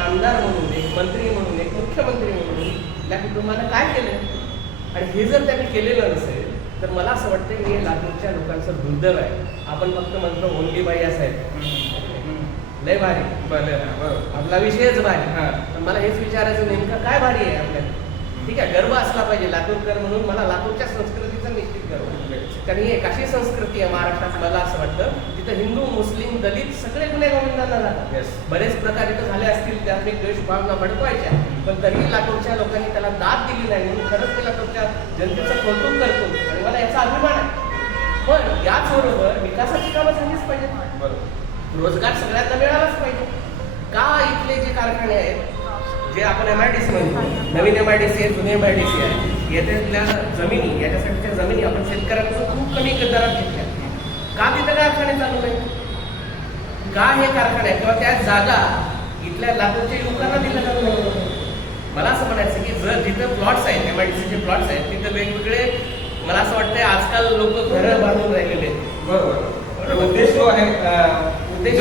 आमदार म्हणून एक मंत्री म्हणून एक मुख्यमंत्री म्हणून त्या कुटुंबानं काय केलं? आणि हे जर त्यांनी केलेलं नसेल तर मला असं वाटतं की हे लातूरच्या लोकांचं दुर्दैव आहे. आपण फक्त म्हणतो ओनली बाई असायचं लय भारी. आपला विषयच भारी. हा. पण मला हेच विचारायचं नेमकं काय भारी आहे आपल्याला? ठीक आहे गर्व असला पाहिजे. लातूरकर म्हणून मला लातूरच्या संस्कृतीचा निश्चित गर्व. कारण ही एक अशी संस्कृती आहे महाराष्ट्रात मला असं वाटतं जिथं हिंदू मुस्लिम दलित सगळे गुन्हे गोविंदांना जातात. Yes. बरेच प्रकार इथं झाले असतील त्यात एक द्वेष भावना भडकवायच्या पण तरीही लातूरच्या लोकांनी त्याला दाद दिली नाही म्हणून खरंच मी लातूरच्या जनतेचं कौतुक करतो. आणि मला याचा अभिमान आहे. पण याचबरोबर विकासाची कामं झालीच बरोबर. रोजगार सगळ्यांना मिळालाच पाहिजे. का इथले जे कारखाने आहेत जे आपण एम आय डी सी म्हणतो नवीन एम आय डी सी आहे जुने एम आय डी सी आहे याच्यातल्या जमिनी याच्यासाठीच्या जमिनी आपण शेतकऱ्यांकडून खूप कमी दरात घेतल्या. का तिथं कारखाने चालू नाही का हे कारखाने किंवा त्या जागा इथल्या लातूरच्या युवकांना दिल्या जाऊ नये? मला असं म्हणायचं की जर जिथं प्लॉट्स आहेत एम आय डी प्लॉट्स आहेत तिथं वेगवेगळे मला असं वाटतंय आजकाल लोक घरं बांधून राहिलेले आहेत. बरोबर. उद्देश जो आहे उद्देश.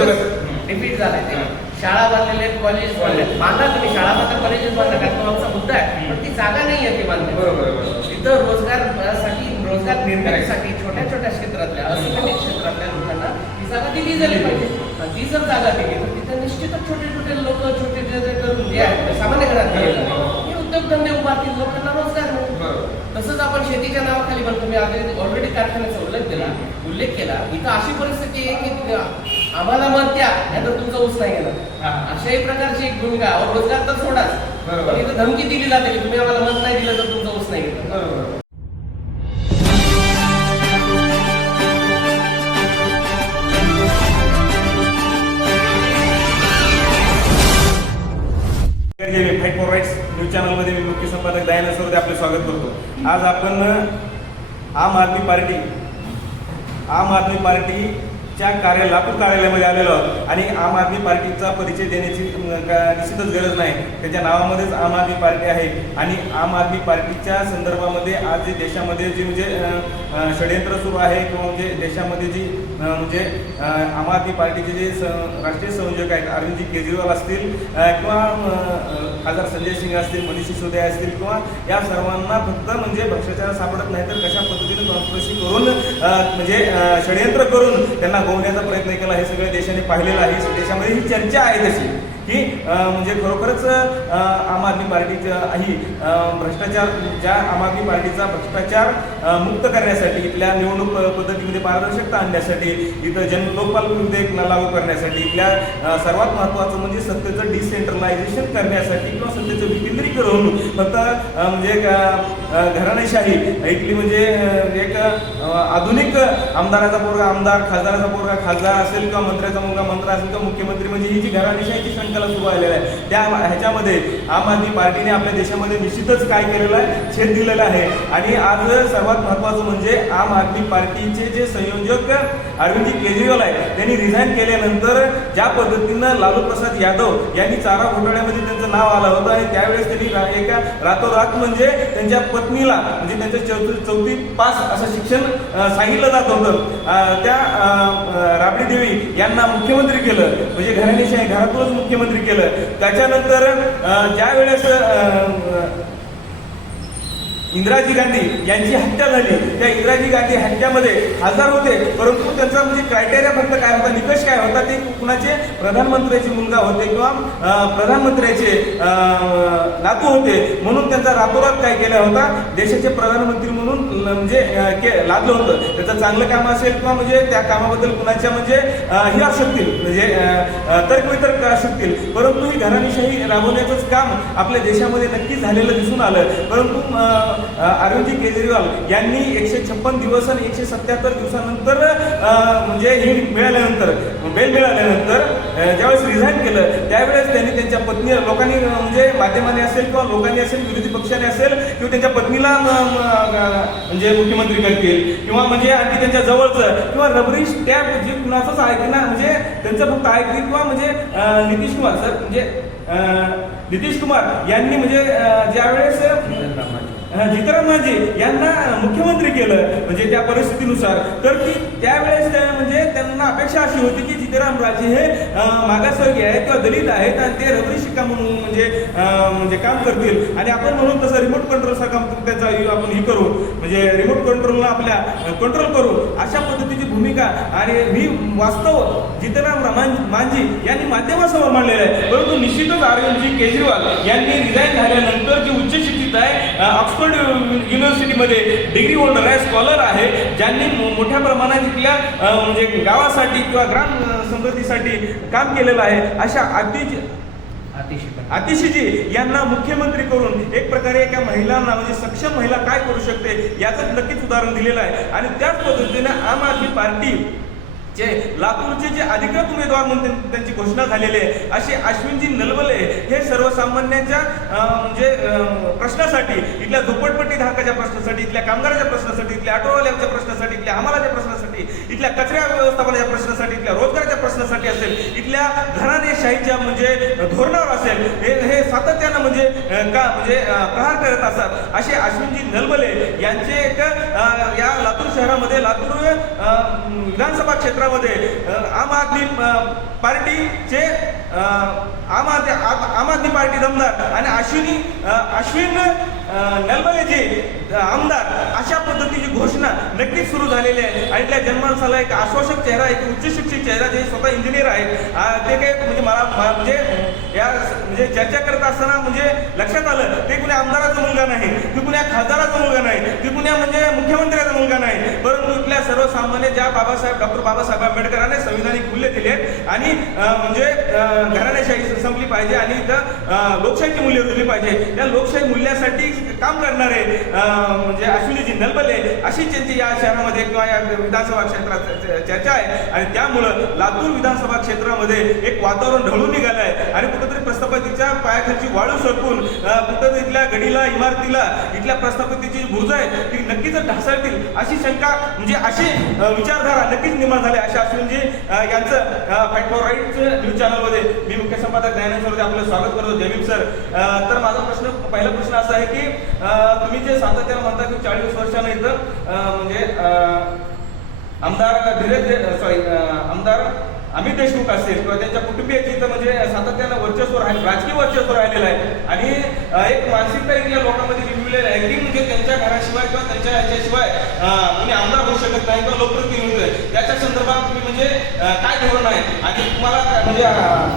डिफीट झालाय. ते. शाळा बांधलेले कॉलेज बांधले. बांधा तुम्ही शाळा बांधा कॉलेजेस बांधा कारण तो आमचा मुद्दा आहे. पण ती जागा नाही आहे ती बांधली बरोबर तिथं रोजगारासाठी रोजगार निर्मितीसाठी छोट्या छोट्या क्षेत्रातल्या असंघटित क्षेत्रातल्या लोकांना ती जागा दिली झाली पाहिजे. आणि ती जर जागा दिली तर तिथे निश्चितच छोटे छोटे लोक छोटे जे जे तरुण जे आहेत सामान्य घरात हे उद्योगधंदे उभारतील लोकांना रोजगार मिळेल. तसंच आपण शेतीच्या नावाखाली म्हणतो मी ऑलरेडी कारखान्याचा उल्लेख केला उल्लेख केला. इथं अशी परिस्थिती आहे की आम्हाला मत द्या नाहीतर तुमचा ऊस नाही हा. घेणार अशाही प्रकारची एक भूमिका रोजगार तर सोडाच. बरोबर. पण इथं धमकी दिली जाते की तुम्ही आम्हाला मत नाही दिलं तर तुमचा ऊस नाही बरोबर. फाईट फॉर राईट्स न्यूज चॅनलमध्ये मी मुख्य संपादक दयानंद सरोदे आपले स्वागत करतो. आज आपण आम आदमी पार्टी आम आदमी पार्टीच्या कार्य लातूर कार्यालयामध्ये आलेलो आहोत. आणि आम आदमी पार्टीचा परिचय देण्याची का- निश्चितच गरज नाही. त्याच्या नावामध्येच आम आदमी पार्टी आहे. आणि आम आदमी पार्टीच्या संदर्भामध्ये आज जे देशामध्ये जे म्हणजे षडयंत्र सुरू आहे किंवा म्हणजे देशामध्ये जी म्हणजे आम आदमी पार्टीचे जे राष्ट्रीय संयोजक आहेत अरविंद केजरीवाल असतील किंवा खासदार संजय सिंग असतील मनीष सिसोदिया असतील किंवा या सर्वांना फक्त म्हणजे भ्रष्टाचार सापडत नाही तर कशा पद्धतीने कॉन्स्पिरसी करून म्हणजे षडयंत्र करून त्यांना गोवण्याचा प्रयत्न केला हे सगळ्या देशाने पाहिलेलं आहे. देशामध्ये ही चर्चा आहे तशी. की म्हणजे खरोखरच आम आदमी पार्टीच्या ही भ्रष्टाचार ज्या आम आदमी पार्टीचा भ्रष्टाचार मुक्त करण्यासाठी इथल्या निवडणूक पद्धतीमध्ये पारदर्शकता आणण्यासाठी इथं जन लोकपाल विधेयक लागू करण्यासाठी इथल्या सर्वात महत्त्वाचं म्हणजे सत्तेचं डिसेंट्रलायझेशन करण्यासाठी किंवा सत्तेचं विकेंद्रीकरण फक्त म्हणजे घराणेशाही इथली म्हणजे एक आधुनिक आमदाराचा पोरगा आमदार खासदाराचा पोरगा खासदार असेल किंवा मंत्र्याचा मुलगा मंत्र असेल किंवा मुख्यमंत्री म्हणजे ही जी घराणेशाहीची सुरू आलेली आहे. त्या ह्याच्यामध्ये आम आदमी पार्टीने आपल्या देशामध्ये निश्चितच काय केलेलं आहे? छेद दिलेला आहे. आणि आज सर्वात महत्वाचं म्हणजे आम आदमी पार्टीचे जे संयोजक अरविंद केजरीवाल आहे. त्यांनी रिझाईन केल्यानंतर ज्या पद्धतीनं लालू प्रसाद यादव यांनी चारा घोटाळ्यामध्ये त्यांचं नाव आलं होतं आणि त्यावेळेस त्यांनी एका रातोरात म्हणजे त्यांच्या पत्नीला म्हणजे त्यांचं चौथी चौथी पास असं शिक्षण सांगितलं जात होतं. त्या राबडी देवी यांना मुख्यमंत्री केलं. म्हणजे घराणेशाही घरातूनच मुख्यमंत्री केलं. त्याच्यानंतर ज्या वेळेस इंदिराजी गांधी यांची हत्या झाली. त्या इंदिराजी गांधी हत्यामध्ये हजर होते. परंतु त्यांचा म्हणजे क्रायटेरिया फक्त काय होता? निकष काय होता? ते कुणाचे? प्रधानमंत्र्याचे मुलगा होते किंवा प्रधानमंत्र्याचे नातू होते. म्हणून त्यांचा रातोरात काय केला होता? देशाचे प्रधानमंत्री म्हणून म्हणजे के- लादलं होतं. त्याचं चांगलं काम असेल किंवा म्हणजे त्या कामाबद्दल कुणाच्या म्हणजे हे असू शकतील. म्हणजे अं, असू शकतील. परंतु ही घराविषयी राबवण्याचंच काम आपल्या देशामध्ये नक्की झालेलं दिसून आलं. परंतु अरविंदजी केजरीवाल यांनी एकशे छप्पन दिवस आणि एकशे सत्याहत्तर दिवसानंतर म्हणजे हे मिळाल्यानंतर बेल मिळाल्यानंतर ज्यावेळेस रिझाईन केलं त्यावेळेस त्यांनी त्यांच्या पत्नी लोकांनी म्हणजे माध्यमाने असेल किंवा लोकांनी असेल विरोधी पक्षाने असेल किंवा त्यांच्या पत्नीला म्हणजे मुख्यमंत्री करतील किंवा म्हणजे आणखी त्यांच्या जवळचं किंवा रबरी स्टॅप जे कुणाचंच ऐकणार म्हणजे त्यांचं फक्त ऐकतील किंवा म्हणजे नितीश कुमार सर म्हणजे नितीश कुमार यांनी म्हणजे ज्यावेळेस जितराम मांझे यांना मुख्यमंत्री केलं म्हणजे त्या परिस्थितीनुसार. तर ती त्यावेळेस त्या म्हणजे त्यांना अपेक्षा अशी होती की जितेराम राजे हे मागासवर्गीय आहेत किंवा दलित आहेत आणि ते रबरी शिक्का म्हणून म्हणजे म्हणजे काम करतील. आणि आपण म्हणून तसं रिमोट कंट्रोलचा काम त्याचा आपण हे करू. म्हणजे रिमोट कंट्रोलला आपल्या कंट्रोल करू. अशा पद्धतीची भूमिका आणि ही वास्तव जितराम मांझी यांनी माध्यमासमोर मांडलेलं आहे. परंतु निश्चितच अरविंदजी केजरीवाल यांनी रिझाईन झाल्यानंतर ऑक्सफर्ड युनिव्हर्सिटीमध्ये डिग्री होल्डर आहे स्कॉलर आहे ज्यांनी मोठ्या प्रमाणात इथल्या म्हणजे गावासाठी किंवा ग्राम समृद्धीसाठी काम केलेलं आहे. अशा अगदी अतिशय आतिशीजी यांना मुख्यमंत्री करून एक प्रकारे एका महिलांना म्हणजे सक्षम महिला काय करू शकते याचं नक्कीच उदाहरण दिलेलं आहे. आणि त्याच पद्धतीने आम आदमी पार्टी जे लातूरचे जे अधिकृत उमेदवार म्हणून त्यांची घोषणा झालेली आहे असे अश्विनजी नलवले हे सर्वसामान्यांच्या म्हणजे प्रश्नासाठी इथल्या झोपडपट्टी धारकाच्या प्रश्नासाठी इथल्या कामगाराच्या प्रश्नासाठी इथल्या ऑटोवाल्यांच्या प्रश्नासाठी इथल्या आम्हालाच्या प्रश्नासाठी इथल्या कचऱ्या व्यवस्थापनाच्या प्रश्नासाठी इथल्या रोजगाराच्या प्रश्नासाठी असेल इथल्या घराणेशाहीच्या म्हणजे धोरणावर असेल हे हे सातत्यानं म्हणजे का म्हणजे प्रहार करत असतात. असे अश्विनजी नलवले यांचे एक या लातूर शहरामध्ये लातूर अं, विधानसभा क्षेत्रामध्ये आम आदमी पार्टीचे आम आदमी आम आम आदमी पार्टी दमदार आणि अश्विनी अश्विन अं, आमदार नक्कीच सुरू झालेले आहे. आणि त्या जन्मानसाला एक आश्वासक चेहरा आहे उच्च शिक्षित चेहरा जे स्वतः इंजिनियर आहेत ते काही म्हणजे मला म्हणजे या म्हणजे चर्चा करत असताना म्हणजे लक्षात आलं ते कुण्या आमदाराचा मुलगा नाही ते कुण्या खासदाराचा मुलगा नाही ते कुण्या म्हणजे मुख्यमंत्र्याचा मुलगा नाही. परंतु इथल्या सर्वसामान्य ज्या बाबासाहेब डॉक्टर बाबासाहेब आंबेडकरांनी संविधानिक मूल्य दिले आहेत आणि म्हणजे घराण्याशाही संपली पाहिजे आणि इथं लोकशाहीची मूल्य रुजली पाहिजे. त्या लोकशाही मूल्यासाठी काम करणारे अं, म्हणजे अश्विनीजी नलबले अशी त्यांची या शहरामध्ये किंवा या विधानसभा क्षेत्रात चर्चा आहे. आणि त्यामुळं लातूर विधानसभा क्षेत्रामध्ये एक वातावरण ढळून निघालं आहे. आणि कुठंतरी प्रस्थापितीच्या पायाखालची वाळू सरकून कुठं इथल्या गडीला इमारतीला इथल्या प्रस्थापितीची भुज आहे ती नक्कीच ढासळतील अशी शंका म्हणजे अशी विचारधारा नक्कीच निर्माण झाली अशा अश्विनजी जे यांचं फाईट फॉर राईट न्यूज चॅनलमध्ये मी मुख्य संपादक ज्ञानेश्वरमध्ये आपलं स्वागत करतो. जयभीम सर. तर माझा प्रश्न पहिला प्रश्न असा आहे की तुम्ही जे सातत्यानं म्हणता की चाळीस वर्षानं इथं म्हणजे म्हणजे आमदार धीरज सॉरी आमदार अमित देशमुख असेल किंवा त्यांच्या कुटुंबियाची तर म्हणजे सातत्यानं वर्चस्व राहील राजकीय वर्चस्व राहिलेलं आहे. आणि एक मानसिकता या लोकांमध्ये निर्मिलेली आहे. की म्हणजे त्यांच्या घराशिवाय किंवा त्यांच्या ह्याच्याशिवाय कोणी आमदार होऊ शकत नाही किंवा लोकप्रतिनिधी त्याच्या संदर्भात तुम्ही म्हणजे काय धोरण आहे? आणि तुम्हाला म्हणजे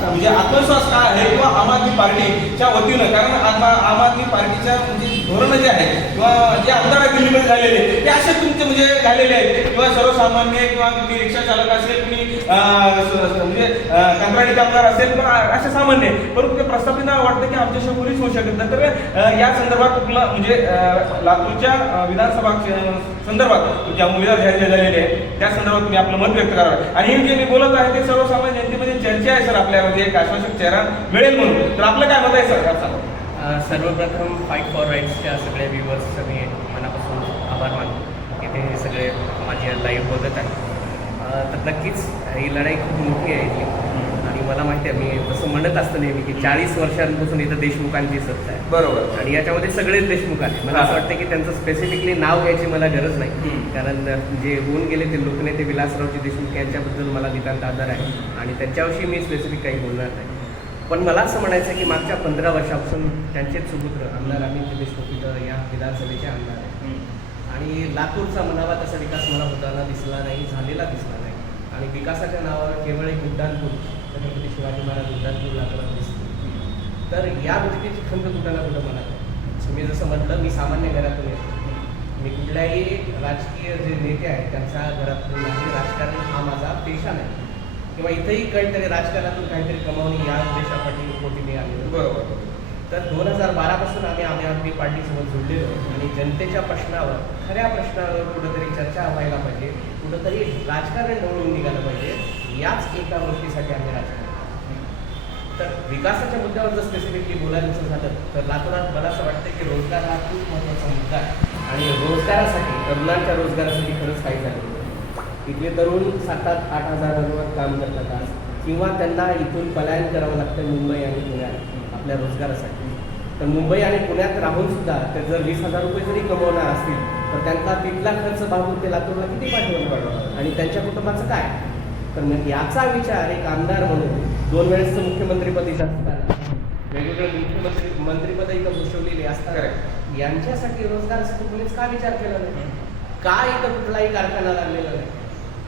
म्हणजे आत्मविश्वास काय आहे? किंवा आम आदमी पार्टीच्या वतीनं? कारण आम आदमी पार्टीच्या म्हणजे धोरणं जे आहे किंवा जे आमदार दिल्लीमध्ये झालेले ते असे तुमचे म्हणजे झालेले आहेत. किंवा सर्वसामान्य किंवा कुणी रिक्षा चालक असेल कुणी म्हणजे कंत्राटी कामगार असेल पण असे सामान्य परंतु ते प्रस्थापितांना वाटतं की आमच्याशी कोणीच होऊ शकत नाही. तर या संदर्भात कुठला म्हणजे लातूरच्या विधानसभा संदर्भात ज्या उमेदवार जाहीर झालेली आहे त्या संदर्भात तुम्ही आपलं मत व्यक्त करावं आणि हे जे मी बोलत आहे ते सर्वसामान्य जनतेमध्ये चर्चा आहे सर आपल्यामध्ये एक आश्वासक चेहरा मिळेल म्हणून. तर आपलं काय मत आहे सर याचा? सर्वप्रथम फाईट फॉर राईट्सच्या सगळ्या व्ह्युअर्सचं मी मनापासून आभार मानतो. की ते सगळे माझे लाईव्ह बघत आहेत अ, तर नक्कीच ही लढाई खूप मोठी आहे इथली. आणि मला माहिती आहे मी जसं म्हणत असतं नेहमी की चाळीस वर्षांपासून इथं देशमुखांची सत्ता आहे. बरोबर. आणि याच्यामध्ये सगळेच देशमुख आहेत. मला असं वाटतं की त्यांचं स्पेसिफिकली नाव घ्यायची मला गरज नाही. कारण जे होऊन गेले ते लोकनेते विलासरावजी देशमुख यांच्याबद्दल मला नितांत आदर आहे. आणि त्यांच्याविषयी मी स्पेसिफिक काही बोलणार नाही. पण मला असं म्हणायचं आहे की मागच्या पंधरा वर्षापासून त्यांचेच सुपुत्र आमदार अमित देशमुख इथं या विधानसभेचे आमदार आहेत. आणि लातूरचा म्हणावा तसा विकास मला होताना दिसला नाही झालेला दिसला नाही. आणि विकासाच्या नावावर केवळ एक उड्डाणपूल छत्रपती शिवाजी महाराज उड्डाणपूल लातूरात दिसतो. तर या गोष्टीची खंत कुठं ना कुठं मला आहे. मी जसं म्हटलं मी सामान्य घरातून येतो. मी कुठल्याही राजकीय जे नेते आहेत त्यांच्या घरातून राजकारण हा माझा पेशा नाही. किंवा इथंही काहीतरी राजकारणातून काहीतरी कमावणी या उद्देशासाठी पोटी मी आलेलो बरोबर तर दोन हजार बारापासून आम्ही आम आदमी पार्टीसोबत जुळलेलो आहे आणि जनतेच्या प्रश्नावर खऱ्या प्रश्नावर कुठंतरी चर्चा व्हायला पाहिजे कुठंतरी राजकारण ढवळून निघालं पाहिजे याच एका गोष्टीसाठी आम्ही राजकारण. तर विकासाच्या मुद्द्यावर जर स्पेसिफिकली बोलायचं झालं तर लातूरात मला असं वाटतं की रोजगार हा खूप महत्त्वाचा मुद्दा आहे आणि रोजगारासाठी तरुणांच्या रोजगारासाठी खरंच काही झालं. इथले तरुण सात आठ आठ हजारांवर काम करतात आज. किंवा त्यांना इथून पलायन करावं लागतं मुंबई आणि पुण्यात आपल्या रोजगारासाठी. तर मुंबई आणि पुण्यात राहून सुद्धा ते जर वीस हजार रुपये जरी कमवणार असतील तर त्यांचा तिथला खर्च भागून ते लातूरला किती पाठवणार? आणि त्यांच्या कुटुंबाचं काय? तर मग याचा विचार एक आमदार म्हणून दोन वेळेस मुख्यमंत्रीपदी इथं असताना वेगवेगळे मुख्यमंत्री मंत्रीपद इथं भूषवलेली असतात. यांच्यासाठी रोजगारासाठी कुणीच का विचार केला नाही? का इथं कुठलाही कारखाना लागलेला नाही?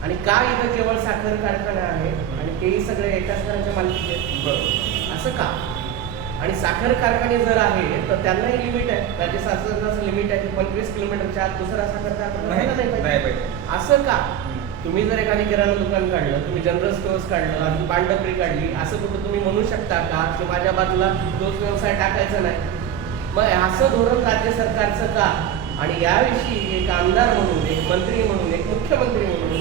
आणि का इथं केवळ साखर कारखाना आहे आणि तेही सगळे एकाच घराच्या मालकीचे? आहेत? असं का? आणि साखर कारखाने जर आहे तर त्यांनाही लिमिट आहे. राज्य शासनाचं लिमिट आहे की पंचवीस किलोमीटरच्या आत दुसरा साखर कारखाना असं का? तुम्ही जर एखादी किराणा दुकान काढलं तुम्ही जनरल स्टोअर्स काढलं अजून पांढरपरी काढली असं कुठं तुम्ही म्हणू शकता का की माझ्या बाजूला तोच व्यवसाय टाकायचा नाही? मग असं धोरण राज्य सरकारचं का? आणि याविषयी एक आमदार म्हणून एक मंत्री म्हणून एक मुख्यमंत्री म्हणून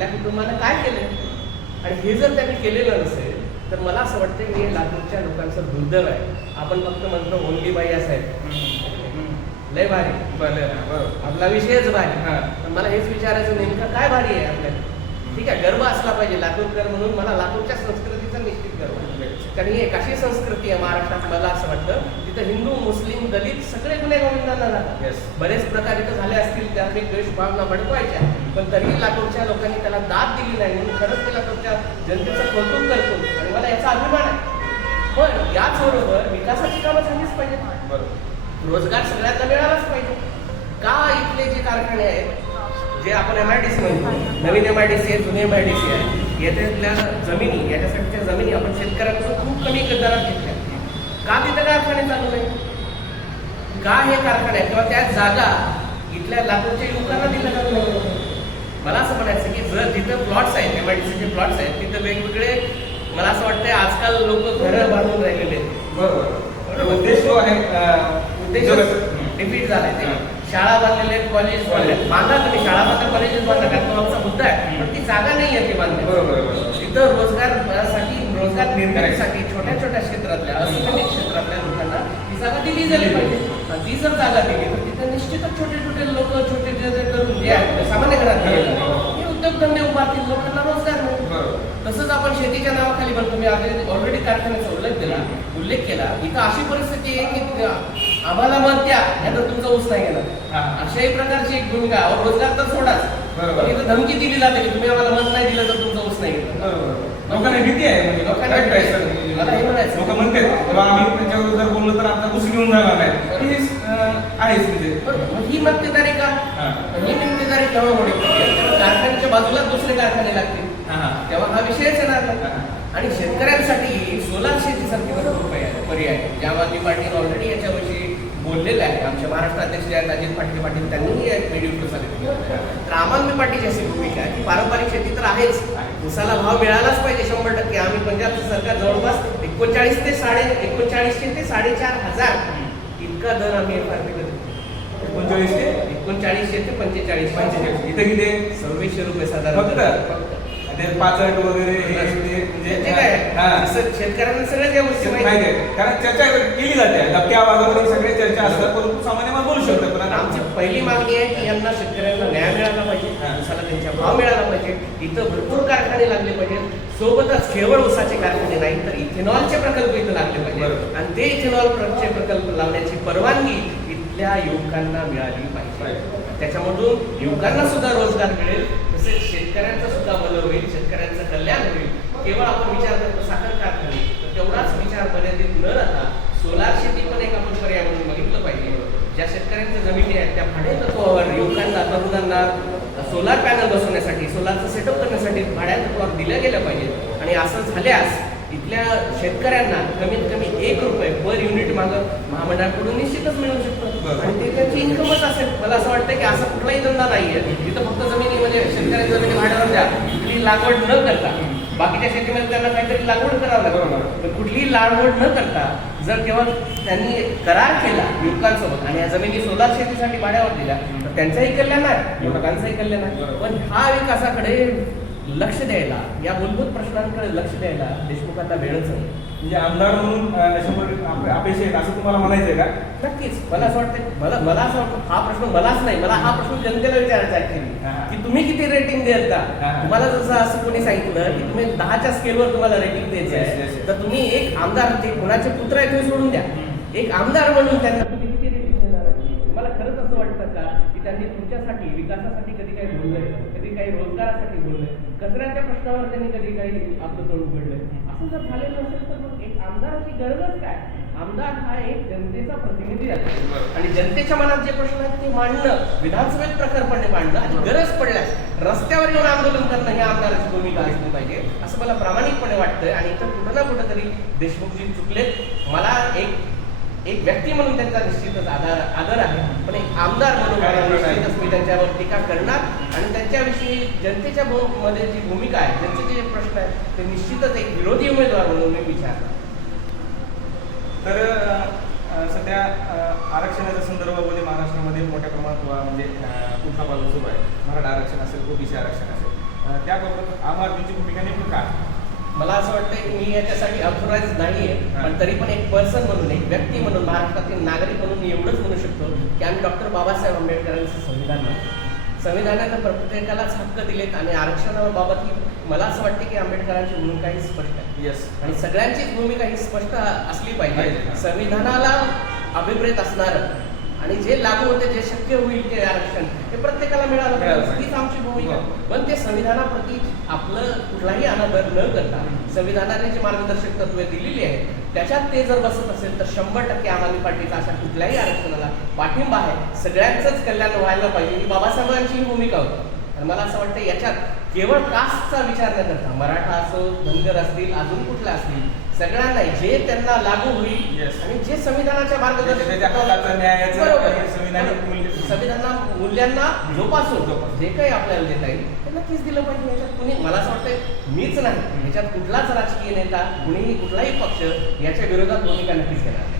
आपल्या कुटुंबानं काय केलं आणि हे जर त्यांनी केलेलं नसेल तर मला असं वाटतं की हे लातूरच्या लोकांचं दुर्दैव आहे. आपण फक्त म्हणतो ओनली बाई असायचं लय भारी. बरोबर आपला विषयच भारी. हा. पण मला हेच विचारायचं नेमकं काय भारी आहे आपल्याला? ठीक आहे गर्व असला पाहिजे. लातूरकर म्हणून मला लातूरच्या संस्कृतीचा निश्चित गर्व. कारण ही एक अशी संस्कृती आहे महाराष्ट्रात मला असं वाटतं तिथं हिंदू मुस्लिम दलित सगळे गुन्हे गोविंदांना. बरेच प्रकार इथं झाले असतील त्यात द्वेष भावना भडकवायच्या. पण तरीही लातूरच्या लोकांनी त्याला दाद दिली नाही म्हणून खरंच मी लातूरच्या जनतेचं कौतुक करतो. आणि मला याचा अभिमान आहे. पण याचबरोबर विकासाची कामं झालीच पाहिजेत. बरोबर. रोजगार सगळ्यांना मिळालाच पाहिजे. का इथले जे कारखाने आहेत जे आपण एम आय डी सी म्हणतो नवीन एम आय डी सी आहे जुने एम आय डी सी आहे याच्यातल्या जमिनी याच्यासाठीच्या जमिनी आपण शेतकऱ्यांकडून खूप कमी दरात घेतल्या. का तिथे कारखाने चालू नाही का हे कारखाने आहेत? किंवा त्या जागा इथल्या लातूरच्या युवकांना दिल्या जाऊ असं जिथं प्लॉट्स आहेत एम आय डी सीचे प्लॉट्स आहेत तिथं वेगवेगळे मला असं वाटतं आजकाल लोक घरं बांधून राहिलेले आहेत. बरोबर. उद्देश जो आहे उद्देश डिफीट झालाय ते. शाळा बांधलेले आहेत कॉलेज बांधले. बांधा तुम्ही शाळा बांधा कॉलेजेस बांधा कारण तो आमचा मुद्दा आहे. पण ती जागा नाही आहे ती बांधण्याची. बरोबर तिथं रोजगारासाठी रोजगार निर्मितीसाठी छोट्या छोट्या क्षेत्रातल्या असंघटित क्षेत्रातल्या लोकांना ती जागा दिली झाली पाहिजे. ती जर जागा दिली तर तिथं निश्चितच छोटे छोटे लोक छोटे जे तरुण जे आहेत सामान्य घरात उद्योगधंदे उभारतील लोकांना रोजगार मिळेल. तसंच आपण शेतीच्या नावाखाली म्हणतो मी ऑलरेडी कारखान्याचा उल्लेख केला उल्लेख केला. इथं अशी परिस्थिती आहे की आम्हाला मत द्या नाहीतर तुमचा ऊस नाही हा. घेणार अशाही प्रकारची एक भूमिका रोजगार तर सोडाच. पण इथं धमकी दिली जाते की तुम्ही आम्हाला मत नाही दिलं तर तुमचा ऊस नाही बरोबर. लोकांना भीती आहे म्हणजे. लोकांना. मला हे म्हणायचं. लोक म्हणतात बाबा आम्ही त्याच्यावर जर बोललो तर आता घेऊन जाणार नाही. अं, आहेच म्हणजे. ही मक्तेदारी का? हा. मक्तेदारी केव्हा कारखान्याच्या बाजूलाच दुसरे कारखाने लागतील. हा, हा. तेव्हा हा विषयच येणार नाही. आणि शेतकऱ्यांसाठी सोलार शेतीसारखी भरपूर पर्याय. ज्या आदमी पाटील ऑलरेडी याच्याविषयी बोललेलं आहे. आमचे महाराष्ट्र अध्यक्ष जे आहेत अजित पाटील पाटील त्यांनीही व्हिडिओ प्रसारित केला तर आम आदमी पार्टीची अशी भूमिका आहे की पारंपरिक शेती तर आहेच. उसाला भाव मिळालाच पाहिजे शंभर टक्के. आम्ही पंजाबचं सरकार जवळपास एकोणचाळीस ते साडे एकोणचाळीसशे ते साडेचार हजार इतका दर आम्ही एफ आर पी एकोणचाळीस ते? एकोणचाळीसशे ते पंचेचाळीस. पंचेचाळीस. इथं किती? सव्वीसशे रुपये साधारण फक्त? ते पाचट वगैरे हे ते म्हणजे ते काय? हा. असं शेतकऱ्यांना सगळ्या त्या गोष्टी माहिती. आहे. कारण चर्चा केली जाते. धक्के आवाजामध्ये सगळे चर्चा असतात. परंतु सामान्य माणूस बोलू शकतो. पण आमची पहिली मागणी आहे की यांना शेतकऱ्यांना न्याय मिळाला पाहिजे. हा. उसाला त्यांच्या भाव मिळाला पाहिजे. इथं भरपूर कारखाने लागले पाहिजे. सोबतच केवळ उसाचे कारखाने नाही तर इथेनॉलचे प्रकल्प इथं लागले पाहिजे. आणि ते इथेनॉलचे प्रकल्प लावण्याची परवानगी इथल्या युवकांना मिळाली पाहिजे. त्याच्यामधून युवकांना सुद्धा रोजगार मिळेल तसेच शेतकऱ्यांचा सुद्धा बल होईल शेतकऱ्यांचं कल्याण होईल. केवळ आपण विचार करतो साखर कारखाने. तर तेवढाच विचार मर्यादित न राहता सोलार शेती पण एक आपण पर्याय म्हणून बघितलं पाहिजे. ज्या शेतकऱ्यांच्या जमिनी आहेत त्या भाडे तत्वावर युवकांना तरुणांना सोलार पॅनल बसवण्यासाठी सोलारचं सेटअप करण्यासाठी भाड्या तत्वावर दिल्या गेल्या पाहिजेत. आणि असं झाल्यास इथल्या शेतकऱ्यांना कमीत कमी एक रुपये पर युनिट मागं महामंडळाकडून निश्चितच मिळू शकतं. आणि ते त्यांची इन्कमच असेल. मला असं वाटतं की असा कुठलाही धंदा नाहीये. तिथं फक्त जमिनी म्हणजे शेतकऱ्यांच्या जमिनी भाड्यावर द्या. कुठली लागवड न करता बाकीच्या शेतीमध्ये त्यांना काहीतरी लागवड करावं बरोबर. पण कुठलीही लागवड न करता जर केवळ त्यांनी करार केला युवकांसोबत आणि या जमिनी सोलार शेतीसाठी भाड्यावर दिल्या तर त्यांचंही कल्याण आहे. युवकांचंही कल्याण आहे. पण ह्या विकासाकडे लक्ष द्यायला या मूलभूत प्रश्नांकडे लक्ष द्यायला देशमुखांना वेळच नाही. म्हणजे आमदार म्हणून अं, शंभर टक्के आप- अपेक्षा आहेत असं तुम्हाला म्हणायचंय का? नक्कीच. मला असं वाटतं मला मला असं वाटतं हा प्रश्न मलाच नाही मला हा प्रश्न जनतेला विचारायचा आहे हा. की तुम्ही किती रेटिंग देता हा. तुम्हाला जसं असं कोणी सांगितलं की तुम्ही दहाच्या स्केलवर तुम्हाला रेटिंग द्यायचं आहे. तर तुम्ही एक आमदार ते कोणाचे पुत्र आहे ते सोडून द्या. एक आमदार म्हणून त्यांना तुम्ही किती रेटिंग देणार आहे? मला खरंच असं वाटतं का की त्यांनी तुमच्यासाठी विकासासाठी कधी काही बोललंय? कधी काही रोजगारासाठी बोललंय? कचऱ्याच्या प्रश्नावर त्यांनी कधी काही आपलं तोंड उघडलंय? असं जर झालेलं नसेल तर मग एक आमदाराची गरजच काय? आमदार हा एक जनतेचा प्रतिनिधी आहे आणि जनतेच्या मनात जे प्रश्न आहेत ते मांडणं विधानसभेत प्रखरपणे मांडणं आणि गरज पडल्यास रस्त्यावर येऊन आंदोलन करणं ही आमदाराची भूमिका असली पाहिजे असं मला प्रामाणिकपणे वाटतंय. आणि इथं कुठं ना कुठं तरी देशमुखजी चुकलेत. मला एक एक व्यक्ती म्हणून त्यांचा निश्चितच आधार आदर आहे. पण एक आमदार म्हणून निश्चितच मी त्यांच्यावर टीका करणार. आणि त्यांच्याविषयी जनतेच्या मध्ये जी भूमिका आहे जनतेचे जे प्रश्न आहेत ते निश्चितच एक विरोधी उमेदवार म्हणून मी विचारणार. तर सध्या आरक्षणाच्या संदर्भामध्ये महाराष्ट्रामध्ये मोठ्या प्रमाणात वा- म्हणजे उठापाला सुरू आहे. मराठा आरक्षण असेल ओबीसी आरक्षण असेल. त्याबाबत आम आदमीची भूमिका नेमकं काय? मला असं वाटतं की मी याच्यासाठी ऑथोराइज नाहीये हा. पण तरी पण एक पर्सन म्हणून एक व्यक्ती म्हणून महाराष्ट्रातील नागरिक म्हणून मी एवढंच म्हणू शकतो की आम्ही डॉक्टर बाबासाहेब आंबेडकरांचं संविधान संविधानानं प्रत्येकालाच हक्क दिलेत आणि आरक्षणाबाबत ही मला असं वाटते की आंबेडकरांची भूमिका ही स्पष्ट आहे येस आणि सगळ्यांचीच भूमिका ही स्पष्ट असली. पाहिजे संविधानाला अभिप्रेत असणार आणि जे लागू होते जे शक्य होईल ते आरक्षण हे प्रत्येकाला मिळालं. हीच आमची भूमिका. हो. पण ते संविधानाप्रती आपलं कुठलाही अनादर न करता संविधानाने जी मार्गदर्शक तत्वे दिलेली आहेत त्याच्यात ते जर बसत असेल तर शंभर टक्के आम आदमी पार्टीचा अशा कुठल्याही आरक्षणाला पाठिंबा आहे सगळ्यांचंच कल्याण व्हायला पाहिजे ही बाबासाहेबांची ही भूमिका होती आणि मला असं वाटतं याच्यात केवळ कास्टचा विचार न करता मराठा असो धनगर असतील अजून कुठला असतील सगळ्यांना जे त्यांना लागू होईल. आणि जे संविधानाच्या संविधानिक मूल्य- संविधाना मूल्यांना जोपासून. जे काही आपल्याला देता येईल ते नक्कीच दिलं पाहिजे. याच्यात कुणी मला असं वाटतं मीच नाही. याच्यात कुठलाच राजकीय नेता कुणीही कुठलाही पक्ष याच्या विरोधात भूमिका नक्कीच घेणार नाही.